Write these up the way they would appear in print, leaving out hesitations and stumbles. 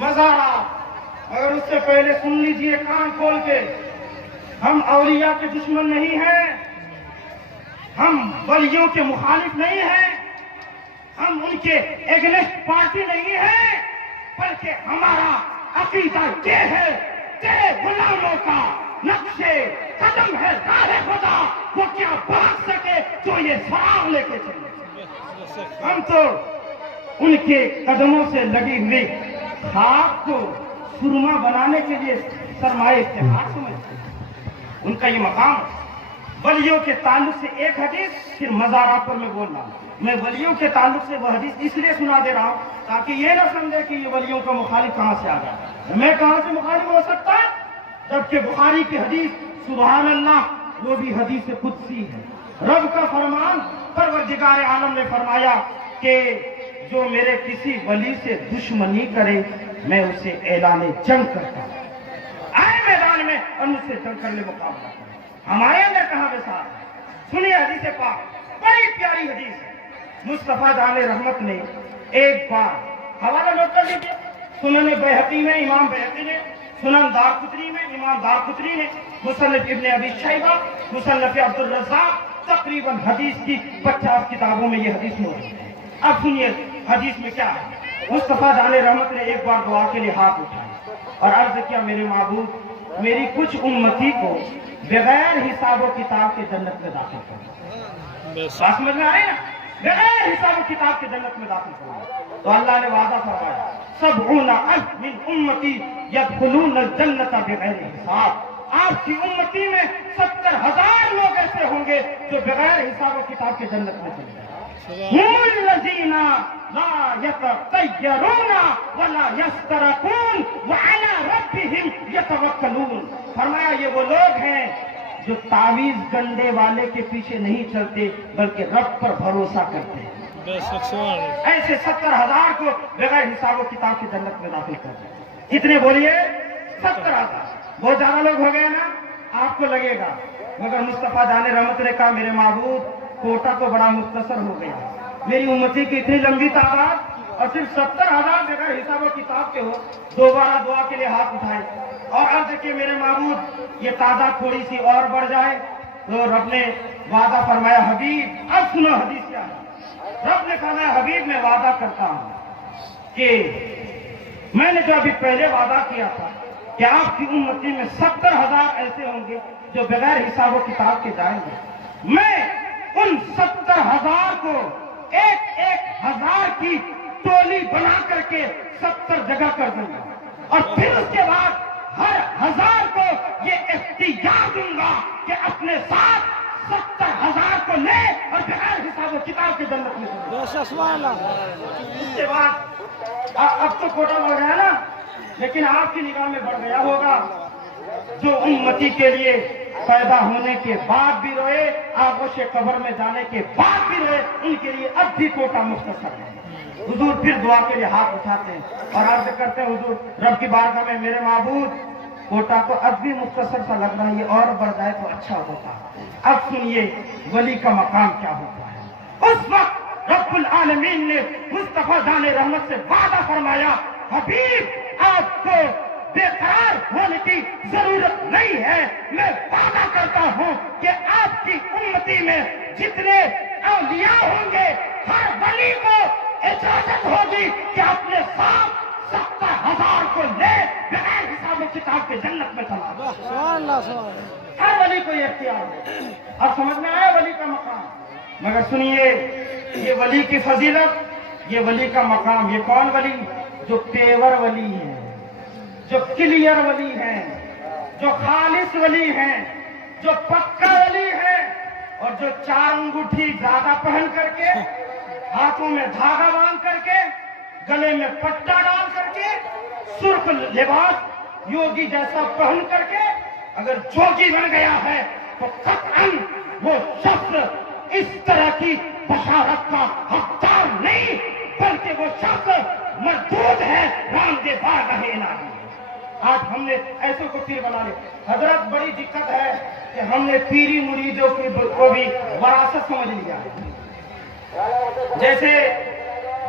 مزارات، اور اس سے پہلے سن لیجئے کان کھول کے، ہم اولیاء کے دشمن نہیں ہیں، ہم ولیوں کے مخالف نہیں ہیں، ہم ان کے اگینسٹ پارٹی نہیں ہیں، بلکہ ہمارا عقیدہ یہ ہے کہ غلاموں کا نقش قدم ہے راہ خدا، وہ کیا بھاگ سکے تو یہ سراغ لے کے چلے۔ ہم تو ان کے قدموں سے لگی ہوئی خاک کو سرما بنانے کے لیے سرمایہ افتخار سمجھتے ہیں۔ ان کا یہ مقام ہے۔ ولیوں کے تعلق سے ایک حدیث، پھر مزارات پر میں بول رہا ہوں۔ میں ولیوں کے تعلق سے وہ حدیث اس لیے سنا دے رہا ہوں تاکہ یہ نہ سمجھے کہ یہ ولیوں کا مخالف کہاں سے آ گیا۔ میں کہاں سے مخالف ہو سکتا ہے؟ جبکہ بخاری کی حدیث سبحان اللہ وہ بھی حدیث قدسی ہے۔ رب کا فرمان، پروردگار عالم نے فرمایا کہ جو میرے کسی ولی سے دشمنی کرے میں اسے اعلان جنگ کرتا ہوں، آئے میدان میں اور مجھ سے جنگ کرنے مقابلہ کرے۔ ہمارے اندر کہاں بے ساتھ ہے؟ سنیے حدیث پاک، بڑی پیاری حدیث ہے۔ مصطفیٰ جان رحمت نے ایک بار، حوالہ نوٹ کر لیجیے، سنن بیہقی میں امام بیہقی نے، سنن دارقطنی میں امام دارقطنی نے، مصنف ابن ابی شیبہ، مصنف عبد الرزاق، تقریباً حدیث کی 50 کتابوں میں یہ حدیث موجود ہے۔ اب سنیے حدیث میں کیا ہے۔ مصطفیٰ جان رحمت نے ایک بار دعا کے لیے ہاتھ اٹھائے اور عرض کیا، میرے معبود میری کچھ امتی کو بغیر حساب و کتاب کے جنت میں داخل کرو۔ بات سمجھ میں آ رہی ہے نا؟ بغیر حساب و کتاب کے جنت میں داخل کرو۔ تو اللہ نے وعدہ فرمایا، 70,000 من امتی یدخلون الجنت بغیر حساب۔ آپ کی امتی میں 70,000 لوگ ایسے ہوں گے جو بغیر حساب و کتاب کے جنت میں چلے جائیں۔ هم الذين لا يتطيرون ولا يسترقون وعلى ربهم يتوكلون۔ فرمایا یہ وہ لوگ ہیں جو تعویذ گنڈے والے کے پیچھے نہیں چلتے بلکہ رب پر بھروسہ کرتے ہیں۔ ایسے 70,000 کو بغیر حساب و کتاب کی جنت میں داخل کرتے ہیں۔ کتنے بولیے؟ 70,000۔ بہت زیادہ لوگ ہو گئے نا، آپ کو لگے گا، مگر مصطفیٰ جان رحمت نے کہا، میرے معبود کوٹا تو بڑا مختصر ہو گیا، میری امتی کی اتنی لمبی تعداد اور صرف 70,000 بغیر حساب و کتاب کے ہو۔ دوبارہ دعا کے لیے ہاتھ اٹھائے اور عرض کہ میرے معبود یہ تعداد تھوڑی سی اور بڑھ جائے۔ تو رب نے وعدہ فرمایا، حبیب اب سنو حدیث کیا ہے۔ رب نے فرمایا، حبیب میں وعدہ کرتا ہوں کہ میں نے جو ابھی پہلے وعدہ کیا تھا کہ آپ کی امتی میں 70,000 ایسے ہوں گے جو بغیر حساب و کتاب کے جائیں گے، میں ان 70,000 کو 1,000 کی ٹولی بنا کر کے 70 جگہ کر دوں گا، اور پھر اس کے بعد ہر 1000 کو یہ اختیار دوں گا کہ اپنے ساتھ 70,000 کو لے اور بغیر حساب و کتاب کے جنت میں دوں گا۔ اس کے بعد اب تو کوٹا بڑھ گیا نا، لیکن آپ کی نگاہ میں بڑھ گیا ہوگا۔ جو امتی کے لیے پیدا ہونے کے بعد بھی روئے، آغوش قبر میں جانے کے بعد بھی روئے، ان کے لیے اب بھی کوٹا مختصر ہے۔ حضور پھر دعا کے لیے ہاتھ اٹھاتے ہیں اور عرض کرتے ہیں، حضور رب کی بارگاہ میں، میرے معبود کوٹا کو اب بھی مختصر سا لگ رہا ہے، یہ اور بڑھ جائے تو اچھا ہوتا۔ اب سنیے ولی کا مقام کیا ہوتا ہے۔ اس وقت رب العالمین نے مصطفیٰ جان رحمت سے وعدہ فرمایا، حبیب آپ کو بے قرار ہونے کی ضرورت نہیں ہے، میں وعدہ کرتا ہوں کہ آپ کی امتی میں جتنے اولیاء ہوں گے ہر ولی کو اجازت ہوگی کہ اپنے ساتھ 70,000 کو لے بغیر حساب و کتاب کے جنت میں چلا جائے۔ ہر ولی کو یہ اختیار ہے۔ اب سمجھ میں آیا ولی کا مقام؟ مگر سنیے، یہ ولی کی فضیلت، یہ ولی کا مقام، یہ کون ولی؟ جو پیور ولی ہے، جو کلیئر ولی ہیں، جو خالص ولی ہیں، جو پکا ولی ہے، اور جو 4 انگوٹھی زیادہ پہن کر کے، ہاتھوں میں دھاگا باندھ کر کے، گلے میں پٹا ڈال کر کے، سرخ لباس یوگی جیسا پہن کر کے اگر جوگی بن گیا ہے تو قطعاً وہ شخص اس طرح کی بشارت کا حقدار نہیں، بلکہ وہ شخص مردود ہے، راندے بارگاہ الہی۔ آج ہم نے ایسے کو پیر بنا لے۔ حضرت بڑی دقت ہے کہ ہم نے پیری مریدوں کو بھی وراثت سمجھ لیا ہے۔ جیسے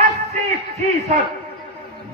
80%,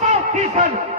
100%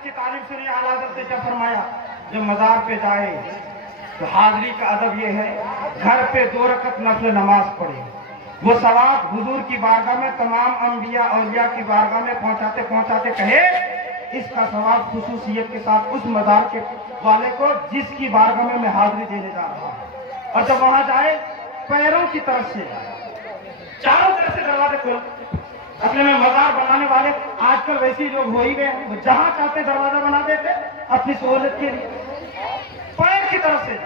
حضرت کی تعریف سنی. اعلیٰ حضرت نے کیا فرمایا؟ جو مزار پہ جائے تو حاضری کا ادب یہ ہے گھر پہ 2 رکعت نفل نماز پڑھے. وہ ثواب حضور کی بارگاہ میں تمام انبیاء اولیاء کی بارگاہ میں پہنچاتے پہنچاتے کہے اس کا ثواب خصوصیت کے ساتھ اس مزار کے والے کو جس کی بارگاہ میں حاضری دینے جا رہا ہوں. اور جب وہاں جائے پیروں کی طرف سے چاروں طرف سے دروازے کھول. اصل میں مزار بنانے والے آج کل ویسے لوگ ہو ہی گئے ہیں, وہ جہاں چاہتے دروازہ بنا دیتے اپنی سہولت کے لیے. پیر کی طرف سے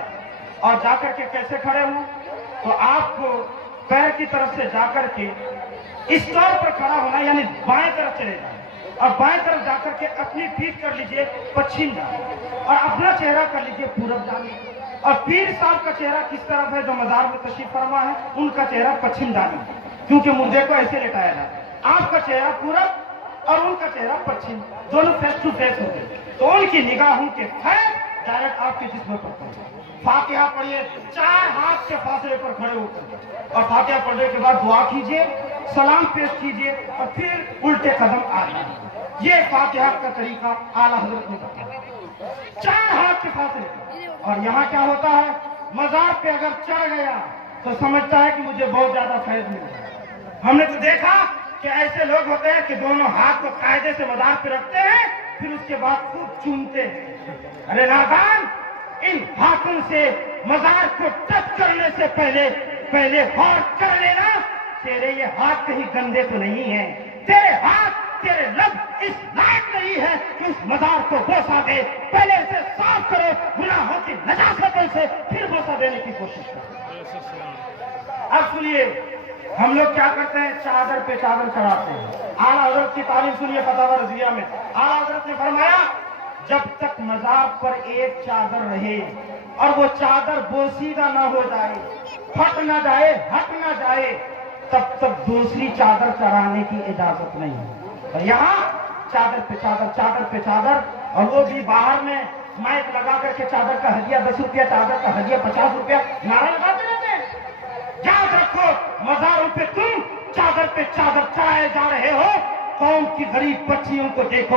اور جا کر کے کیسے کھڑے ہوں تو آپ کو پیر کی طرف سے جا کر کے اس طور پر کھڑا ہونا, یعنی بائیں طرف چلے جائیں اور بائیں طرف جا کر کے اپنی پیٹھ کر لیجئے پچھم جانب اور اپنا چہرہ کر لیجئے پورب جانب. اور پیر صاحب کا چہرہ کس طرف ہے جو مزار میں تشریف فرما ہے ان کا چہرہ پچھم جانب, کیونکہ مردے کو ایسے لٹایا جاتا ہے. آپ کا چہرہ پورب اور ان کا چہرہ پچھم, دونوں فیس ٹو فیس ہوتے ہیں تو ان کی نگاہوں کے خیر ڈائریکٹ آپ کے جسم پر پڑتے ہیں. فاتحہ پڑھیے 4 ہاتھ کے فاصلے پر کھڑے ہو کر اور فاتحہ پڑھنے کے بعد دعا کیجیے, سلام پیش کیجیے اور پھر الٹے قدم آ جائیں. یہ فاتحہ کا طریقہ اعلیٰ حضرت نے بتایا 4 ہاتھ کے فاصلے. اور یہاں کیا ہوتا ہے, مزار پہ اگر چڑھ گیا تو سمجھتا ہے کہ مجھے بہت زیادہ فیض مل رہا ہے. ہم نے تو دیکھا کہ ایسے لوگ ہوتے ہیں کہ دونوں ہاتھ کو قاعدے سے مزار پہ رکھتے ہیں پھر اس کے بعد خوب چومتے ہیں. ارے نادان, ان ہاتھوں سے مزار کو ٹچ کرنے سے پہلے غور کر لینا تیرے یہ ہاتھ کہیں گندے تو نہیں ہیں, تیرے ہاتھ تیرے لب اس لائق نہیں ہے کہ اس مزار کو بوسہ دے. پہلے اسے صاف کرو گناہوں کی نجاستوں سے, پھر بوسہ دینے کی کوشش کرو. اب سنیے ہم لوگ کیا کرتے ہیں, چادر پہ چادر چڑھاتے ہیں. اعلیٰ حضرت کی تعلیم سنیے فتاوی رضویہ میں. اعلیٰ حضرت نے فرمایا جب تک مزار پر ایک چادر رہے اور وہ چادر بوسیدہ نہ ہو جائے, پھٹ نہ جائے, ہٹ نہ جائے, تب تک دوسری چادر چڑھانے کی اجازت نہیں. اور یہاں چادر پہ چادر, چادر پہ چادر, اور وہ بھی باہر میں مائک لگا کر کے چادر کا ہدیہ 10 روپیہ, چادر کا ہدیہ 50 روپیہ نعرہ لگاتے رہتے ہیں. یاد رکھو مزاروں پہ تم چادر پہ چادر چڑھائے جا رہے ہو. قوم کی غریب بچیوں کو دیکھو,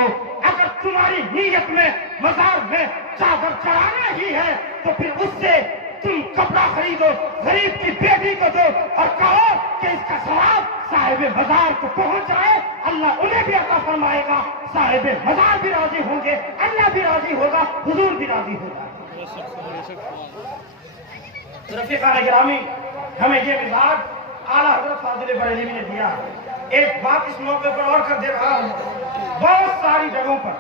اگر تمہاری نیت میں مزار میں چادر چڑھانا ہی ہے تو پھر اس سے تم کپڑا خریدو, غریب کی بیٹی کو دو اور کہو کہ اس کا ثواب صاحب مزار کو پہنچ جائے. اللہ انہیں بھی عطا فرمائے گا, صاحب مزار بھی راضی ہوں گے, اللہ بھی راضی ہوگا, حضور بھی راضی ہوگا. رفیقان گرامی, ہمیں یہ مزاج اعلیٰ حضرت فاضل بریلوی نے دیا. ایک بات اس موقع پر اور کر دے رہا ہوں, بہت ساری جگہوں پر